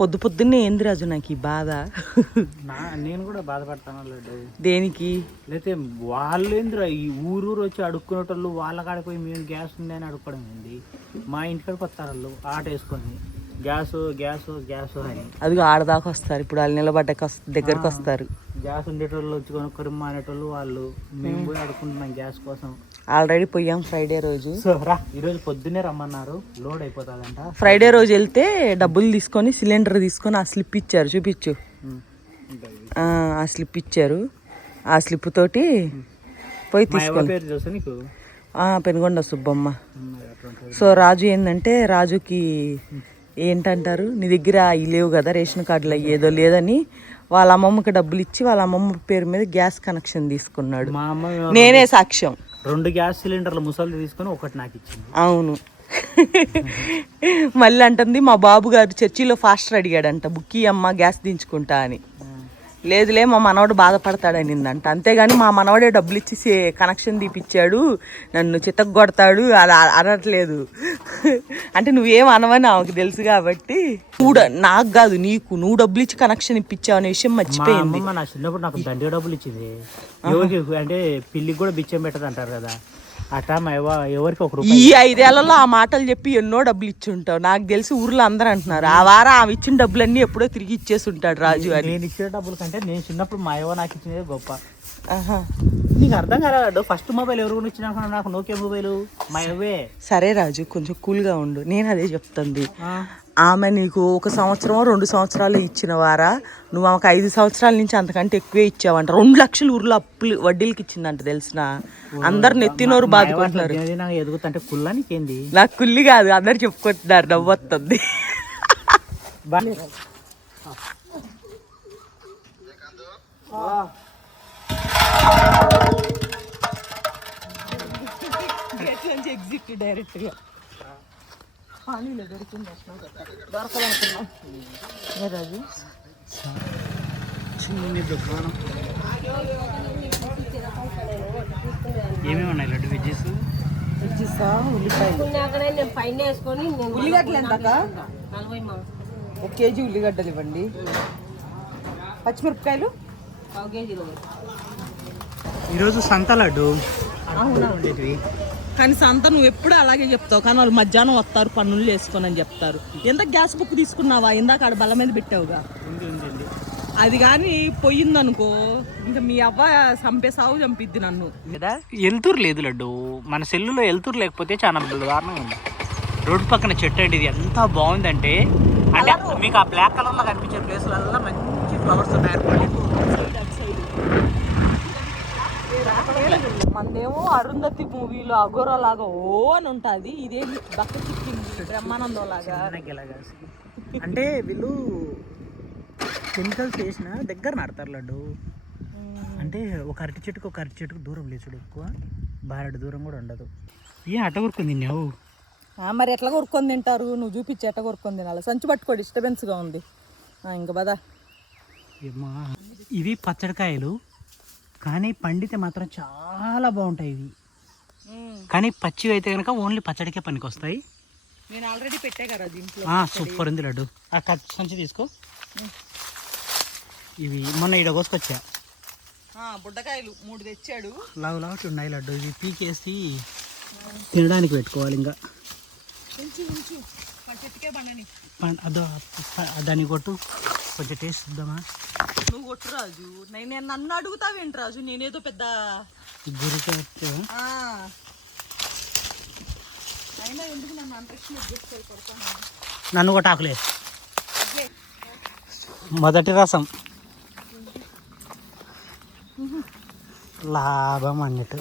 పొద్దున్నే ఏంది రాజు నాకు ఈ బాధ. నేను కూడా బాధపడతాను. దేనికి? లేకపోతే వాళ్ళు ఏందిరా ఈ ఊరు వచ్చి అడుక్కునేటోళ్ళు వాళ్ళ కాడిపోయి మేము గ్యాస్ ఉంది అని అడుక్కోవడం ఏంది. మా ఇంటికాడికి వస్తారు వాళ్ళు ఆట వేసుకొని గ్యాస్ గ్యాస్ గ్యాస్ అని. అది ఆడదాకా వస్తారు. ఇప్పుడు వాళ్ళు నిలబడ్డాక దగ్గరకు వస్తారు. గ్యాస్ ఉండేటోళ్ళు వచ్చి కొనుక్కొని అనేటోళ్ళు వాళ్ళు. మేము పోయి అడుక్కుంటున్నాం గ్యాస్ కోసం. ఆల్రెడీ పోయాం ఫ్రైడే రోజు. ఈరోజు పొద్దున్నే రమ్మన్నారు, లోడ్ అయిపోతుందంట. ఫ్రైడే రోజు వెళ్తే డబ్బులు తీసుకొని సిలిండర్ తీసుకొని ఆ స్లిప్ ఇచ్చారు, చూపించు. ఆ స్లిప్ ఇచ్చారు. ఆ స్లిప్ తోటి పోయి తీసుకొని పెనుగొండ సుబ్బమ్మ. సో రాజు ఏంటంటే, రాజుకి ఏంటంటారు, నీ దగ్గర అవి లేవు కదా రేషన్ కార్డులు అయ్యేదో లేదని వాళ్ళ అమ్మమ్మకి డబ్బులు ఇచ్చి వాళ్ళ అమ్మమ్మ పేరు మీద గ్యాస్ కనెక్షన్ తీసుకున్నాడు. మా అమ్మ నేనే సాక్ష్యం. 2 గ్యాస్ సిలిండర్లు ముసలి తీసుకొని ఒకటి నాకు ఇచ్చింది. అవును. మళ్ళీ అంటుంది మా బాబు గారు చర్చిలో ఫాస్టర్ అడిగాడంట, బుక్కి అమ్మ గ్యాస్ దించుకుంటా అని. లేదులే మా మనవడు బాధపడతాడనిందంట. అంతేగాని మా మనవడే డబ్బులు ఇచ్చి కనెక్షన్ తీపిచ్చాడు, నన్ను చితగ్గొడతాడు అది అనట్లేదు. అంటే నువ్వేం అనవని ఆమెకు తెలుసు కాబట్టి. నాకు కాదు నీకు, నువ్వు డబ్బులు ఇచ్చి కనెక్షన్ ఇప్పించావు అనే విషయం మర్చిపోయింది. నా చిన్నప్పుడు నాకు దండిగా డబ్బులు ఇచ్చింది. అంటే పిల్లికి కూడా బిచ్చం పెట్టదు అంటారు కదా, అట్టా ఎవరికి ఒక రూపాయి. ఈ 5 ఏళ్లలో ఆ మాటలు చెప్పి ఎన్నో డబ్బులు ఇచ్చి ఉంటావు. నాకు తెలిసి ఊర్లో అందరూ అంటున్నారు ఆ వారం ఆమె ఇచ్చిన డబ్బులన్నీ ఎప్పుడో తిరిగి ఇచ్చేసి ఉంటాడు రాజు అని. నేను ఇచ్చిన డబ్బుల కంటే నేను చిన్నప్పుడు మా అవ్వ నాకు ఇచ్చినది గొప్ప. నీకు అర్థం కాదు. ఫస్ట్ మొబైల్ ఎవరు ఇచ్చిన నాకు నోకియా మొబైల్ మా అవ్వే. సరే రాజు కొంచెం కూల్గా ఉండు, నేను అదే చెప్తుంది. ఆమె నీకు 1 సంవత్సరమో 2 సంవత్సరాలు ఇచ్చిన వారా, నువ్వు ఆమెకు 5 సంవత్సరాల నుంచి అంతకంటే ఎక్కువే ఇచ్చావంట. 2 లక్షలు ఊర్లో అప్పులు వడ్డీలకి ఇచ్చిందంట తెలిసిన. అందరు నెత్తినోరు బాదుకుంటున్నారు. ఎదుగుతుంటే కుల్లానికి ఏంది? నాకు కుల్లి కాదు, అందరు చెప్పుకుంటున్నారు, నవ్వొస్తుంది. ఎగ్జిట్ డైరెక్ట్గా రాజు చిన్న దుకాణం. ఏమేమి ఉన్నాయి లడ్డు? వెజ్జెస్ ఉల్లిపాయలు. ఉల్లిగడ్డలు ఎంతక? 1 కేజీ ఉల్లిగడ్డలు ఇవ్వండి. పచ్చిమిరపకాయలు ఈరోజు సంత లడ్డు. కానీ సంత నువ్వు ఎప్పుడు అలాగే చెప్తావు, కానీ వాళ్ళు మధ్యాహ్నం వస్తారు పన్నులు చేసుకొని అని చెప్తారు. ఎంత గ్యాస్ బుక్ తీసుకున్నావా? ఇందాక ఆడ బల్ల మీద పెట్టావుగా. అది కానీ పోయిందనుకో ఇంకా మీ అవ్వ చంపేసావు, చంపిద్ది నన్ను. వెళ్తూరు లేదు లడ్డు, మన సెల్లులో వెళ్తూరు లేకపోతే చాలా దారుణంగా ఉంది. రోడ్డు పక్కన చెట్టు అండి, ఇది ఎంత బాగుందంటే, అంటే మీకు ఆ బ్లాక్ కలర్లో కనిపించే ప్లేస్లలో మంచి ఫ్లవర్స్ ఉన్నాయి. మనదేమో అరుంధతి మూవీలో అఘోరా లాగా ఓ అని ఉంటుంది, ఇదేమి బక్క చిక్కింది బ్రహ్మానందం లాగా. అంటే వీళ్ళు కెమికల్స్ వేసిన దగ్గర నడతారు లడ్డు. అంటే ఒక అరటి చెట్టుకు దూరం లేచుడు, ఎక్కువ బారెడు దూరం కూడా ఉండదు. ఏ అట్ట కొరుకుని తిన్నావు? మరి ఎట్లా కొరుక్కొని తింటారు? నువ్వు చూపించి ఎట్లా కొరుక్కొని తినాలి. సంచి పట్టుకో, డిస్టర్బెన్స్గా ఉంది. ఇంకా బదా. ఇవి పచ్చడికాయలు, కానీ పండితే మాత్రం చాలా బాగుంటాయి ఇవి. కానీ పచ్చివి అయితే కనుక ఓన్లీ పచ్చడికే పనికి వస్తాయి. నేను ఆల్రెడీ పెట్టా కదా దీంట్లో. సూపర్ ఉంది లడ్డు. ఆ సంచి తీసుకో. ఇవి మొన్న ఈడ కోసుకొచ్చా. బుడ్డకాయలు 3 తెచ్చాడు. లావులావుటి ఉన్నాయి లడ్డు. ఇవి పీకేసి తినడానికి పెట్టుకోవాలి. ఇంకా దాన్ని కొట్టు, కొంచెం టేస్ట్ చూద్దామా? నువ్వు కొట్టు రాజు. నేను నన్ను అడుగుతావేంటి రాజు? నేనేదో పెద్ద గురికి నన్ను కూడా ఆకులే. మొదటి రసం లాభం అన్నట్టు.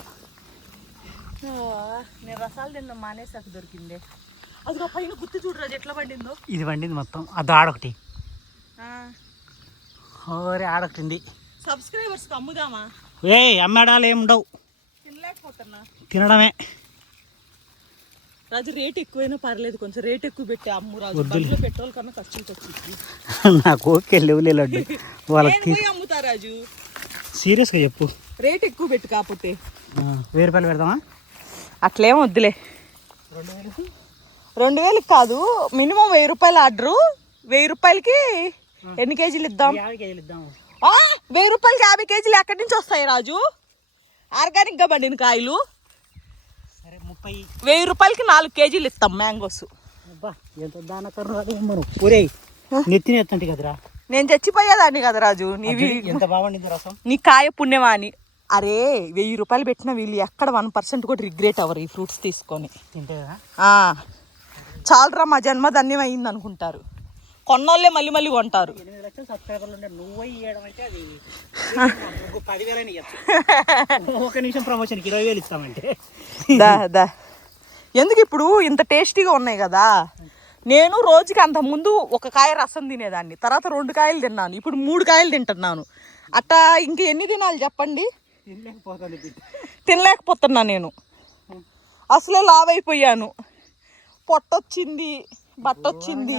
నేను రసాలు తిన్నా మానేసాక దొరికిందే. అది పైన గుర్తు చూడరాజు ఎట్లా పండిందో. ఇది పండింది మొత్తం. అది ఆడొకటి, ఓరే ఆడొకటి. సబ్స్క్రైబర్స్ అమ్ముదామా? అమ్మాడాలు ఏమి ఉండవు, తినలేకపోతున్నా. తినడమే. రాజు రేట్ ఎక్కువైనా పర్లేదు, కొంచెం రేట్ ఎక్కువ పెట్టి అమ్ము రాజు. పెట్రోల్ కన్నా ఖర్చులు వచ్చింది. నాకు ఓకే లేవులే లడ్డు. వాళ్ళకి అమ్ముతా రాజు, సీరియస్గా చెప్పు. రేట్ ఎక్కువ పెట్టు, కాకపోతే 1000 రూపాయలు పెడదామా? అట్లేం వద్దులే. 2000 కాదు, మినిమం 1000 రూపాయలు ఆర్డరు. 1000 రూపాయలకి ఎన్ని కేజీలు ఇద్దాం? 50 కేజీలు ఇద్దాము. 1000 రూపాయలకి 50 కేజీలు ఎక్కడి నుంచి వస్తాయి రాజు? ఆర్గానిక్ గా పండిన కాయలు. సరే 30. 1000 రూపాయలకి 4 కేజీలు ఇస్తాం మ్యాంగోస్. ఎంత దాన ఒరేయ్ నెత్తిన ఎత్తంటే కదరా. నేను చచ్చిపోయేదాన్ని కదా రాజు. నీవి ఎంత బాగుండింది రసం. నీ కాయ పుణ్యమా అని. అరే 1000 రూపాయలు పెట్టిన వీళ్ళు ఎక్కడ 1% కూడా రిగ్రెట్ అవ్వరు ఈ ఫ్రూట్స్ తీసుకొని. తింటే కదా చాలరా మా జన్మ ధన్యం అయింది అనుకుంటారు. కొన్నోళ్ళే మళ్ళీ మళ్ళీ కొంటారు. 8 లక్షల సబ్స్క్రైబర్లు ఉండే నువ్వు ఇవ్వడం అంటే అది 10,000 ఇవ్వచ్చు. ఒక నిమిషం ప్రమోషన్కి 20,000 ఇస్తామంటే దా ఎందుకు ఇప్పుడు ఇంత టేస్టీగా ఉన్నాయి కదా. నేను రోజుకి అంతకుముందు ఒక కాయ రసం తినేదాన్ని, తర్వాత 2 కాయలు తిన్నాను, ఇప్పుడు 3 కాయలు తింటున్నాను. అట్టా ఇంక ఎన్ని తినాలి చెప్పండి? తినలేకపోతున్నా నేను. అసలే లావైపోయాను, పొట్టొచ్చింది, బట్టొచ్చింది.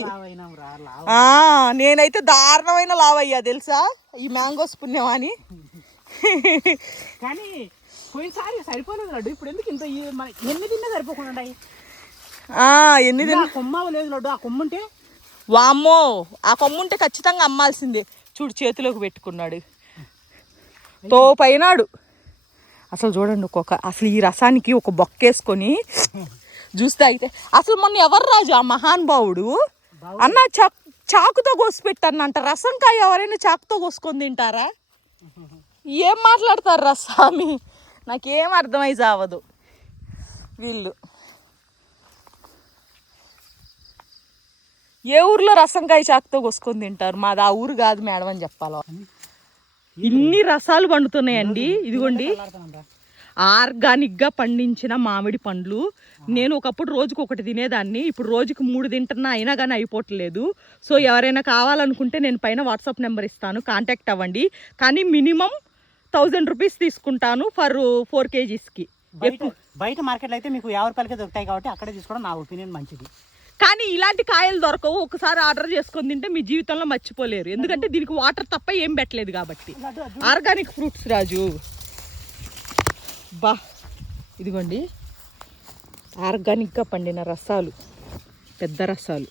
నేనైతే దారుణమైన లావయ్యా తెలుసా ఈ మ్యాంగోస్ పుణ్యమని. కానీ పోయినసారి సరిపోలేదు లడ్డు. ఇప్పుడు ఎందుకు ఇంత ఎన్ని తిన్నా సరిపోకుండా ఎన్ని తిన్నా కొమ్మ లేదు లడ్డు. ఆ కొమ్మ ఉంటే వామ్మో, ఆ కొమ్మ ఉంటే ఖచ్చితంగా అమ్మాల్సిందే. చూడు చేతిలోకి పెట్టుకున్నాడు, తోపైనాడు. అసలు చూడండి అసలు ఈ రసానికి ఒక బొక్కేసుకొని జ్యూస్ తాగితే అసలు మొన్న ఎవరు రాజు ఆ మహానుభావుడు అన్న చాకుతో కోసి పెట్టానంట. రసం కాయ ఎవరైనా చాకుతో కోసుకొని తింటారా? ఏం మాట్లాడతారు రా స్వామి, నాకేం అర్థమై చావదు వీళ్ళు. ఏ ఊర్లో రసంకాయ చాకుతో కోసుకొని తింటారు? మాది ఆ ఊరు కాదు మేడం అని చెప్పాలా. ఇన్ని రసాలు పండుతున్నాయండి. ఇదిగోండి ఆర్గానిక్గా పండించిన మామిడి పండ్లు. నేను ఒకప్పుడు రోజుకు 1 తినేదాన్ని, ఇప్పుడు రోజుకు 3 తింటున్నా, అయినా కానీ అయిపోవట్లేదు. సో ఎవరైనా కావాలనుకుంటే నేను పైన వాట్సాప్ నెంబర్ ఇస్తాను, కాంటాక్ట్ అవ్వండి. కానీ మినిమం 1000 రూపీస్ తీసుకుంటాను ఫర్ 4 కేజీస్కి. బయట మార్కెట్లో అయితే మీకు 50 రూపాయలకే దొరుకుతాయి కాబట్టి అక్కడే తీసుకోవడం నా ఒపీనియన్ మంచిది. కానీ ఇలాంటి కాయలు దొరకవు. ఒకసారి ఆర్డర్ చేసుకొని తింటే మీ జీవితంలో మర్చిపోలేరు, ఎందుకంటే దీనికి వాటర్ తప్ప ఏం పెట్టలేదు కాబట్టి. ఆర్గానిక్ ఫ్రూట్స్ రాజు. ఇదిగోండి ఆర్గానిక్గా పండిన రసాలు, పెద్ద రసాలు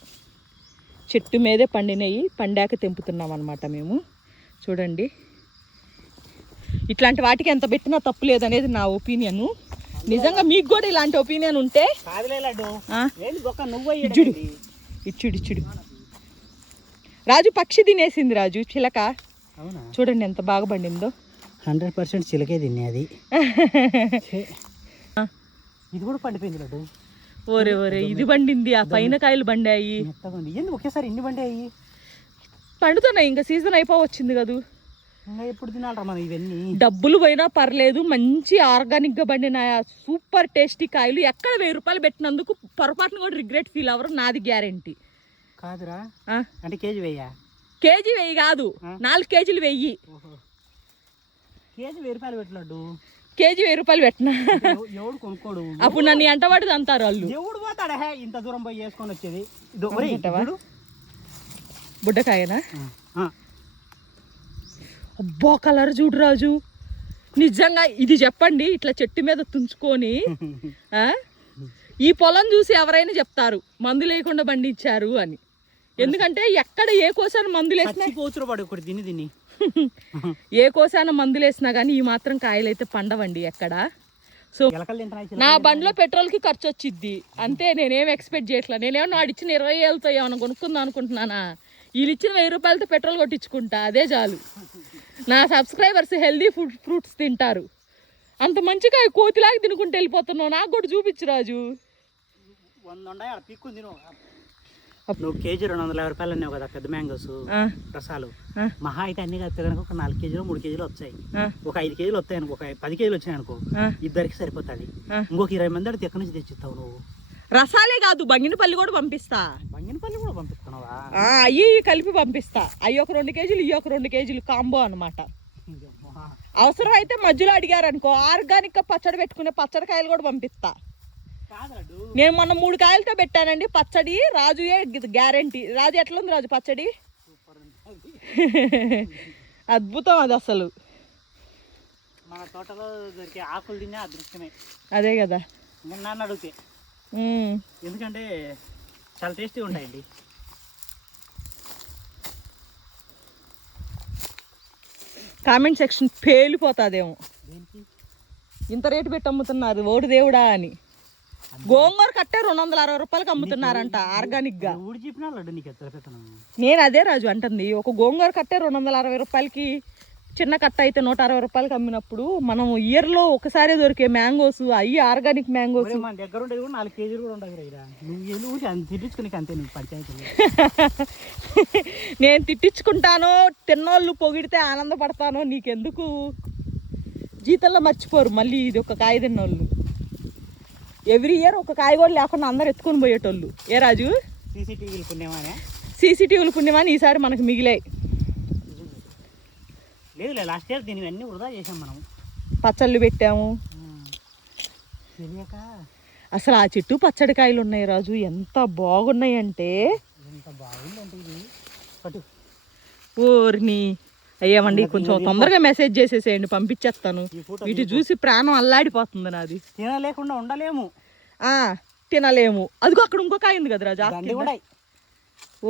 చెట్టు మీదే పండినవి, పండాక తెంపుతున్నాం అన్నమాట మేము. చూడండి ఇట్లాంటి వాటికి ఎంత పెట్టినా తప్పు లేదనేది నా ఒపీనియన్. నిజంగా మీకు కూడా ఇలాంటి ఒపీనియన్ ఉంటే ఇచ్చుడు రాజు. పక్షి తినేసింది రాజు, చిలక. చూడండి ఎంత బాగా పండిందో. 100% చిలకే తినేది. ఇది కూడా పండిపోయింది లడ్డు. ఓరే ఇది పండింది, ఆ పైన కాయలు పండాయి. ఒకేసారి ఇన్ని పండాయి. పండుతున్నాయి, ఇంకా సీజన్ అయిపోవచ్చింది కదా. ఎప్పుడు తినాలరా మనం ఇవన్నీ? డబ్బులు పోయినా పర్లేదు, మంచి ఆర్గానిక్గా పండిన సూపర్ టేస్టీ కాయలు. ఎక్కడ 1000 రూపాయలు పెట్టినందుకు పొరపాటును కూడా రిగ్రెట్ ఫీల్ అవ్వరు, నాది గ్యారెంటీ. కాదురా అంటే కేజీ 1000? కేజీ 1000 కాదు, 4 కేజీలు 1000. కేజీ 1000 రూపాయలు పెట్టినట్టు. కేజీ 1000 రూపాయలు పెట్టినా ఎవడు కొనుక్కోడు. అప్పుడు నన్ను ఎంటబడి అంటారు వాళ్ళు. ఎవడు పోతాడా ఇంత దూరం పోయి వేసుకొని వచ్చేది? బుడ్డకాయనా? అబ్బో కలర్ చూడు రాజు. నిజంగా ఇది చెప్పండి, ఇట్లా చెట్టు మీద తుంచుకొని ఈ పొలం చూసి ఎవరైనా చెప్తారు మందు లేకుండా పండించారు అని. ఎందుకంటే ఎక్కడ ఏ కోసాన మందులు వేసినా ఏ కోసాన మందులు వేసినా కానీ ఈ మాత్రం కాయలు అయితే పండవండి ఎక్కడ. సో నా బండిలో పెట్రోల్కి ఖర్చు వచ్చిద్ది అంతే, నేనేం ఎక్స్పెక్ట్ చేయట్లా. నేనేమన్నా వాడు ఇచ్చిన 20,000తో ఏమన్నా కొనుక్కుందాం అనుకుంటున్నానా? వీళ్ళు ఇచ్చిన 1000 రూపాయలతో పెట్రోల్ కొట్టించుకుంటా, అదే చాలు. నా సబ్స్క్రైబర్స్ హెల్దీ ఫ్రూట్స్ తింటారు. అంత మంచిగా కోతిలాగా తినుకుంటూ వెళ్ళిపోతున్నావు. నాకు కూడా చూపించు రాజు. నువ్వు కేజీ 250 రూపాయలు అన్నావు కదా పెద్ద మ్యాంగోస్ రసాలు. మహా అయితే అన్ని కలిపితే కనుక ఒక 4 కేజీలు 3 కేజీలు వచ్చాయి. ఒక 5 కేజీలు వస్తాయి అనుకో, ఒక 10 కేజీలు వచ్చినాయి అనుకో, ఇద్దరికి సరిపోతుంది. ఇంకొక 20 మంది అడితే ఎక్కడి నుంచి తెచ్చిస్తావు నువ్వు? రసాలే కాదు, బంగినపల్లి కూడా పంపిస్తా. బంగినపల్లి కూడా పంపిస్తున్నావా? అవి కలిపి పంపిస్తా. అవి ఒక 2 కేజీలు, ఇవి ఒక 2 కేజీలు కాంబో అనమాట. అవసరం అయితే మధ్యలో అడిగారు అనుకో, ఆర్గానిక్ గా పచ్చడి పెట్టుకునే పచ్చడికాయలు కూడా పంపిస్తా. నేను మొన్న 3 కాయలతో పెట్టానండి పచ్చడి. రాజుయే గ్యారంటీ. రాజు ఎట్లుంది రాజు పచ్చడి? అద్భుతం అది అసలు. మన తోటలో దొరికే ఆకులు తినే అదృష్టమే. అదే కదా. నన్ను అడిగితే ఎందుకంటే చాలా టేస్టీ ఉంటాయండి. కామెంట్ సెక్షన్ పేలిపోతుందేమో, ఇంత రేటు పెట్టి అమ్ముతున్నారు ఓడి దేవుడా అని. గోంగూర కట్టే 260 రూపాయలకి అమ్ముతున్నారంట ఆర్గానిక్ గా. నేను అదే రాజు అంటుంది, ఒక గోంగూర కట్టే 260 రూపాయలకి, చిన్న కట్ట అయితే 160 రూపాయలకి అమ్మినప్పుడు మనం ఇయర్ లో ఒకసారి దొరికే మ్యాంగోస్ అయ్యి ఆర్గానిక్ మ్యాంగోస్. మన దగ్గర ఉండేది కూడా 4 కేజీలు కూడా ఉండదు. నేను తిట్టించుకుంటాను, తిన్నోళ్ళు పొగిడితే ఆనందపడతాను, నీకెందుకు? జీతంలో మర్చిపోరు మళ్ళీ ఇది ఒక కాయ తిన్నోళ్ళు. ఎవ్రీ ఇయర్ ఒక కాయ కూడా లేకుండా అందరు ఎత్తుకొని పోయేటోళ్ళు. ఏ రాజు? సీసీటీవీలు పుణ్యమాని ఈసారి మనకు మిగిలాయి. లేదు లాస్ట్ ఇయర్ దీని అన్ని వృధా చేసాం మనం. పచ్చళ్ళు పెట్టాము. అసలు ఆ చెట్టు పచ్చడి కాయలు ఉన్నాయి రాజు, ఎంత బాగున్నాయి అంటే. ఓర్ని అయ్యామండి, కొంచెం తొందరగా మెసేజ్ చేసేసేయండి, పంపించేస్తాను. వీటి చూసి ప్రాణం అల్లాడిపోతుంది నాది. తినలేకుండా ఉండలేము. తినలేము. అదిగో అక్కడ ఇంకో కాయ ఉంది కదా రాజు.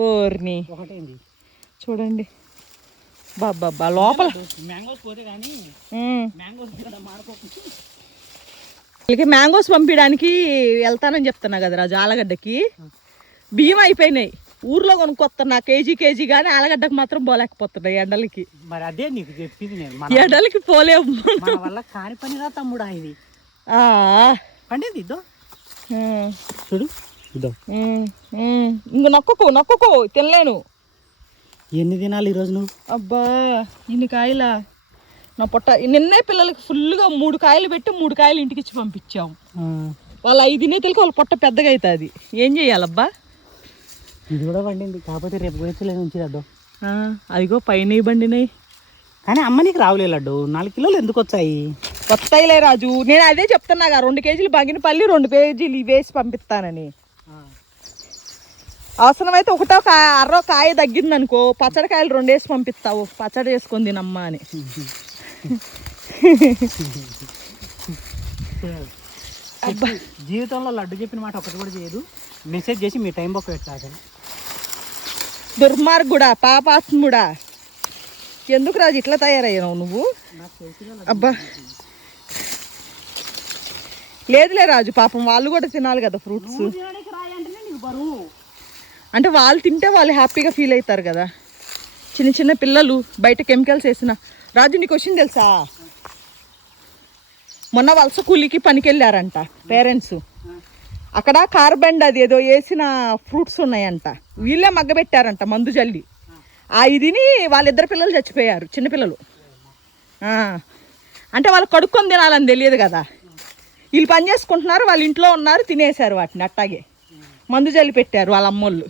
ఓర్ని చూడండి బాబా లోపల మ్యాంగోస్ పంపించడానికి వెళ్తానని చెప్తున్నా కదా రాజు. ఆలగడ్డకి బియ్యం అయిపోయినాయి, ఊర్లో కొనుక్కొస్తున్నా కేజీ కానీ ఆలగడ్డకు మాత్రం పోలేకపోతున్నాయి ఎండలకి. మరి అదే నీకు చెప్పింది నేను, ఎండలకి పోలేము. మన వల్ల కాని పని రా తమ్ముడా ఇది. పండేది ఇద్దో చూడు, ఇద్దో. ఇంక నొక్కకు తినలేను. ఎన్ని తినాలి ఈరోజు నువ్వు? అబ్బా ఇన్ని కాయలా నా పొట్ట. నిన్నే పిల్లలకి ఫుల్గా 3 కాయలు పెట్టి 3 కాయలు ఇంటికి ఇచ్చి పంపించాము. వాళ్ళ 5 తినేతలకి వాళ్ళ పొట్ట పెద్దగా అవుతుంది. ఏం చెయ్యాలబ్బా? ఇది కూడా పండింది, కాకపోతే రేపు గురించి నుంచి లడ్డు. అదిగో పైన బండినాయి, కానీ అమ్మ నీకు రావులే లడ్డు. 4 కిలోలు ఎందుకు వచ్చాయి? వస్తాయిలే రాజు, నేను అదే చెప్తున్నాగా. 2 కేజీలు బంగినపల్లి, 2 కేజీలు వేసి పంపిస్తానని. అవసరమైతే ఒకటో అర్రో కాయ తగ్గింది అనుకో, పచ్చడి కాయలు 2 వేసి పంపిస్తావు, పచ్చడి చేసుకొని తినమ్మా అని. జీవితంలో లడ్డు చెప్పిన మాట ఒకటి కూడా చేయదు. మెసేజ్ చేసి మీ టైం బొక్క పెట్టాలి. దుర్మార్గుడా, పాపాత్ముడా, ఎందుకు రాజు ఇట్లా తయారయ్యావు నువ్వు? అబ్బా లేదులే రాజు, పాపం వాళ్ళు కూడా తినాలి కదా ఫ్రూట్స్. అంటే వాళ్ళు తింటే వాళ్ళు హ్యాపీగా ఫీల్ అవుతారు కదా. చిన్న పిల్లలు బయట కెమికల్స్ వేసిన. రాజు నీకు క్వశ్చన్ తెలుసా? మొన్న వలస కూలికి పనికి వెళ్ళారంట పేరెంట్స్. అక్కడ కార్బన్ అది ఏదో వేసిన ఫ్రూట్స్ ఉన్నాయంట, వీళ్ళే మగ్గబెట్టారంట మందు జల్లి. ఇదిని వాళ్ళిద్దరు పిల్లలు చచ్చిపోయారు, చిన్నపిల్లలు. అంటే వాళ్ళు కడుక్కొని తినాలని తెలియదు కదా, వీళ్ళు పని చేసుకుంటున్నారు, వాళ్ళ ఇంట్లో ఉన్నారు, తినేశారు వాటిని. అట్టాగే మందు జల్లి పెట్టారు వాళ్ళ అమ్మోళ్ళు.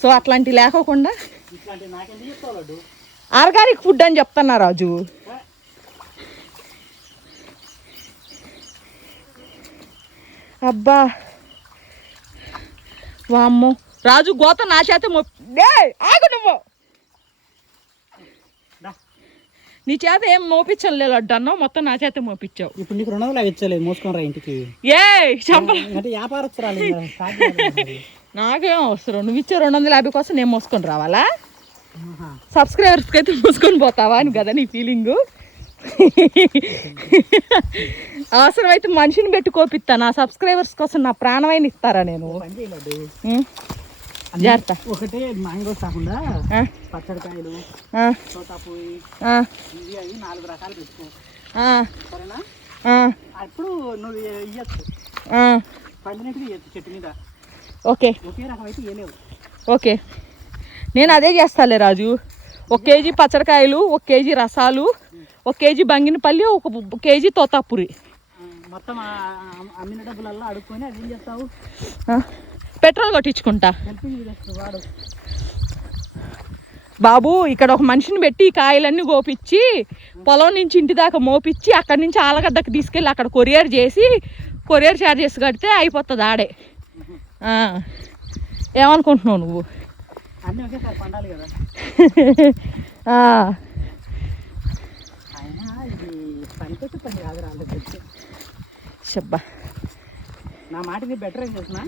సో అట్లాంటివి లేకోకుండా ఆర్గానిక్ ఫుడ్ అని చెప్తున్నా రాజు. అబ్బా వామ్మో రాజు, గోత నా చేత ఆగు నువ్వు. నీ చేత ఏం మోపించలే లడ్డు అన్నావు, మొత్తం నా చేత మోపించావు. ఇప్పుడు నీకు 200 ఇచ్చలేదు, మోసుకొని రా ఇంటికి. నాకేం అవసరం, నువ్వు ఇచ్చే 250 కోసం నేను మోసుకొని రావాలా? సబ్స్క్రైబర్స్కి అయితే మోసుకొని పోతావా అని కదా నీ ఫీలింగు. అవసరమైతే మనిషిని పెట్టి కోపిస్తా, నా సబ్స్క్రైబర్స్ కోసం నా ప్రాణమైన ఇస్తారా నేను? జాగ్రత్త. ఒకటే మ్యాంగోస్ కాకుండా పచ్చడికాయలు, తోతాపురి, ఇవి అవి 4 రకాలు పెట్టుకో, సరేనా? అప్పుడు నువ్వు ఇయ్యచ్చు, పండినట్టుగా ఇయ్యచ్చు చెట్టు మీద. ఓకే, ఒకే రకం అయితే ఇయ్యలేవు. ఓకే, నేను అదే చేస్తాలే రాజు. 1 కేజీ పచ్చడికాయలు, 1 కేజీ రసాలు, 1 కేజీ బంగినపల్లి, 1 కేజీ తోతాపురి. మొత్తం అమ్మిన డబ్బులల్లో అడుక్కొని అదేం చేస్తావు? పెట్రోల్ కొట్టించుకుంటా. బాబు ఇక్కడ ఒక మనిషిని పెట్టి ఈ కాయలన్నీ కోపించి పొలం నుంచి ఇంటి దాకా మోపించి అక్కడి నుంచి ఆలగడ్డకు తీసుకెళ్ళి అక్కడ కొరియర్ చేసి కొరియర్ ఛార్జెస్ కడితే అయిపోతుంది ఆడే. ఏమనుకుంటున్నావు నువ్వు? అన్నీ ఒకేసారి పండాలి కదా. పనికొచ్చి పని కాదు రాలేదు. షబ్బా, నా మాటని బెటర్ ఏం చేసిన,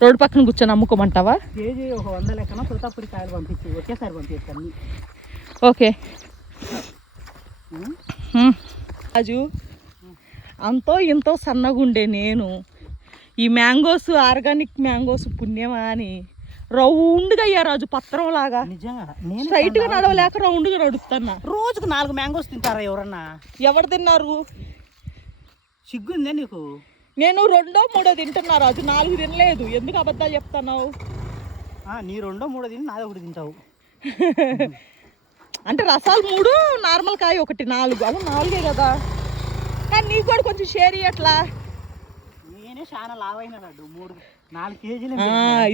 రోడ్డు పక్కన కూర్చొని అమ్ముకోమంటావా? కేజీ 100 లెక్కన తోతాపురి కాయలు పంపించి ఒకేసారి పంపిస్తాను. ఓకే రాజు అంతో ఇంతో సన్నగుండే నేను ఈ మ్యాంగోస్ ఆర్గానిక్ మ్యాంగోస్ పుణ్యమా అని రౌండ్గా అయ్యా రాజు పత్రం లాగా. నిజంగా స్ట్రైట్గా నడవలేక రౌండ్గా నడుస్తున్నా. రోజుకు 4 మ్యాంగోస్ తింటారా ఎవరన్నా? ఎవరు తిన్నారు? సిగ్గుందే నీకు? నేను 2, 3 తింటున్నా రాజు, 4 తినలేదు. ఎందుకు అబద్ధాలు చెప్తున్నావు? నీ 2, 3 తిని నాది 1 తింటావు. అంటే రసాలు 3, నార్మల్ కాయ 1, 4. అది 4 కదా. కానీ నీకు కూడా కొంచెం షేర్ ఇయ్యట్లా. నేనే చాలా లావైన లడ్డు, 4 కేజీలు.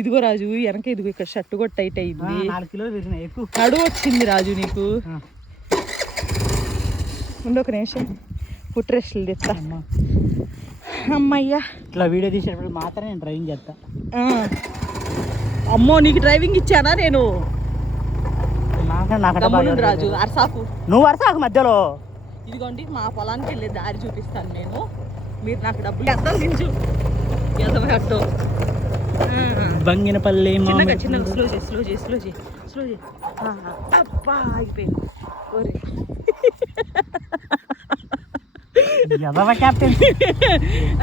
ఇదిగో రాజు వెనక ఇదిగో ఇక్కడ షర్టు కూడా టైట్ అయింది. 4 కిలోలు పెరిగినాయి. ఎక్కువ నడువు వచ్చింది రాజు నీకు. ఉండొక నిమిషం ఫుట్ రెస్ట్లు తెస్తా. అమ్మయ్యా ఇట్లా వీడియో తీసేటప్పుడు మాత్రం నేను డ్రైవింగ్ చేస్తా. అమ్మో నీకు డ్రైవింగ్ ఇచ్చానా నేను? నాకు రాజు అరసాకు, నువ్వు అరసాకు మధ్యలో. ఇదిగోండి మా పొలానికి వెళ్ళే దారి చూపిస్తాను నేను, మీరు నాకు డబ్బులు ఎద్దాలు దించు. ఎదవట్టు బంగినపల్లి చిన్నగా స్లో చేయి. అబ్బా ఆగిపోయింది.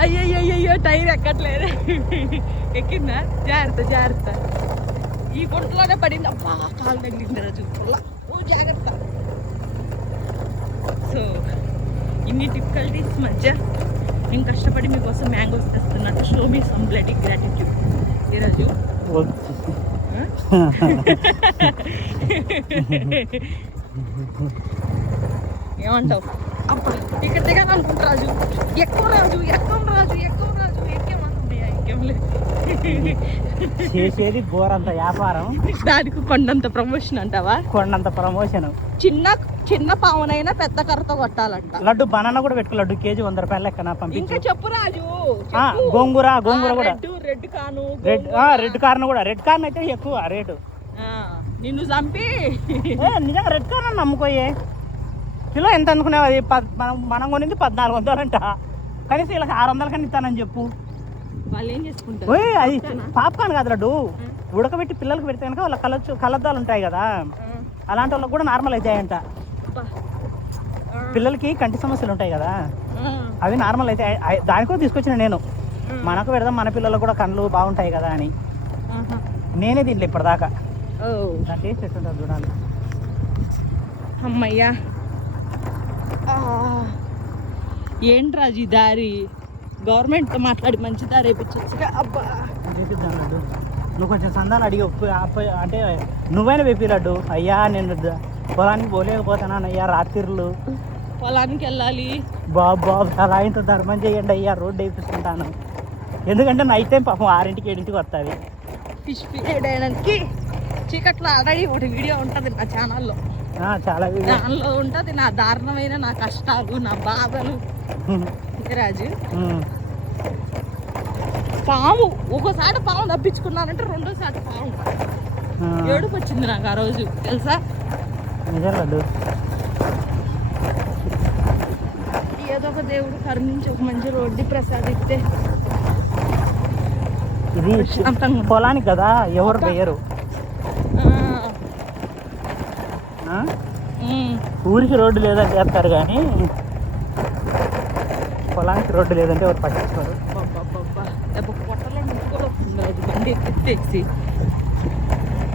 అయ్యో టైర్ ఎక్కట్లేదు. ఎక్కిందా? జాగ్రత్త. ఈ గుంటలోనే పడింది. అబ్బా కాలు తగిలింది రాజు. జాగ్రత్త. సో ఇన్ని డిఫికల్టీస్ మధ్య నేను కష్టపడి మీకోసం మ్యాంగోస్ తెస్తున్నట్టు show me some bloody gratitude ఈరోజు. ఏమంటావు? అబ్బా ఇక్కడ దిగాను అనుకుంటా రాజు. ఎక్కువ రాజు చేసేది బోరంత వ్యాపారం, దానికి కొండంత ప్రమోషన్ అంటావా? కొండంత ప్రమోషన్. చిన్న పావునైనా పెద్ద కర్రతో కొట్టాలంట. లడ్డు బనానా కూడా పెట్టుకో. లడ్డు కేజీ 100 రూపాయలు లెక్కన పంపించు. చెప్పు రాజు. గోంగూర కూడా రెడ్ కార్న్ కూడా. రెడ్ కార్న్ అయితే ఎక్కువ రేటు. నిన్ను చంపి నిజంగా రెడ్ కార్న్ నమ్ముకోయే. కిలో ఎంత అనుకునేవి? అది మనం కొనింది 1400 అంట. కనీసం ఇలా 600 కన్నా ఇస్తానని చెప్పు. వాళ్ళు ఏం చేసుకుంటారు? అది పాప్కార్న్ కాదు లడ్డు, ఉడకబెట్టి పిల్లలకి పెడితే కనుక వాళ్ళ కలద్దాలు ఉంటాయి కదా, అలాంటి వాళ్ళకి కూడా నార్మల్ అవుతాయంట. పిల్లలకి కంటి సమస్యలు ఉంటాయి కదా, అవి నార్మల్ అయితే దానికో తీసుకొచ్చిన నేను. మనకు పెడదాం, మన పిల్లలకు కూడా కళ్ళు బాగుంటాయి కదా అని. నేనే తినలే ఇప్పటిదాకా. నా టేస్ట్ ఎట్టుంటుంది చూడాలి. అమ్మయ్యా ఏంటి రాజు ఈ దారి? గవర్నమెంట్తో మాట్లాడి మంచి దారి వేయించచ్చుగా. అబ్బా వేపిద్దాం లడ్డు. నువ్వు కొంచెం సందాలు అడిగి అంటే నువ్వైనా వేపి లడ్డు. అయ్యా నేను పొలానికి పోలేకపోతున్నాను అయ్యా, రాత్రిళ్ళు పొలానికి వెళ్ళాలి. బాబు అలా ఇంత ధర్మం చేయండి అయ్యా, రోడ్డు వేపిస్తుంటాను. ఎందుకంటే నైట్ టైం పాపం 6ంటికి 7ంటికి వస్తుంది. ఫిష్ వేయడానికి చీకట్లో ఆల్రెడీ ఒకటి వీడియో ఉంటుంది నా ఛానల్లో. చాలా దానిలో ఉంటుంది నా దారుణమైన నా కష్టాలు, నా బాధలు. రాజు పాము, ఒకసారి పాము తప్పించుకున్నానంటే రెండోసారి పాము ఏడుపు వచ్చింది నాకు ఆ రోజు, తెలుసా? ఏదో ఒక దేవుడు కరుణించి ఒక మంచి రోడ్డు ప్రసాదిస్తే. ఇది పొలానికి కదా, ఎవరు వేయరు. ఊరికి రోడ్డు లేదంటే వేస్తారు కానీ పొలానికి రోడ్డు లేదంటే ఎవరు పట్టించుకోరు. పొట్టలో నుంచి కూడా వస్తుంది బండి ఎక్కితేసి.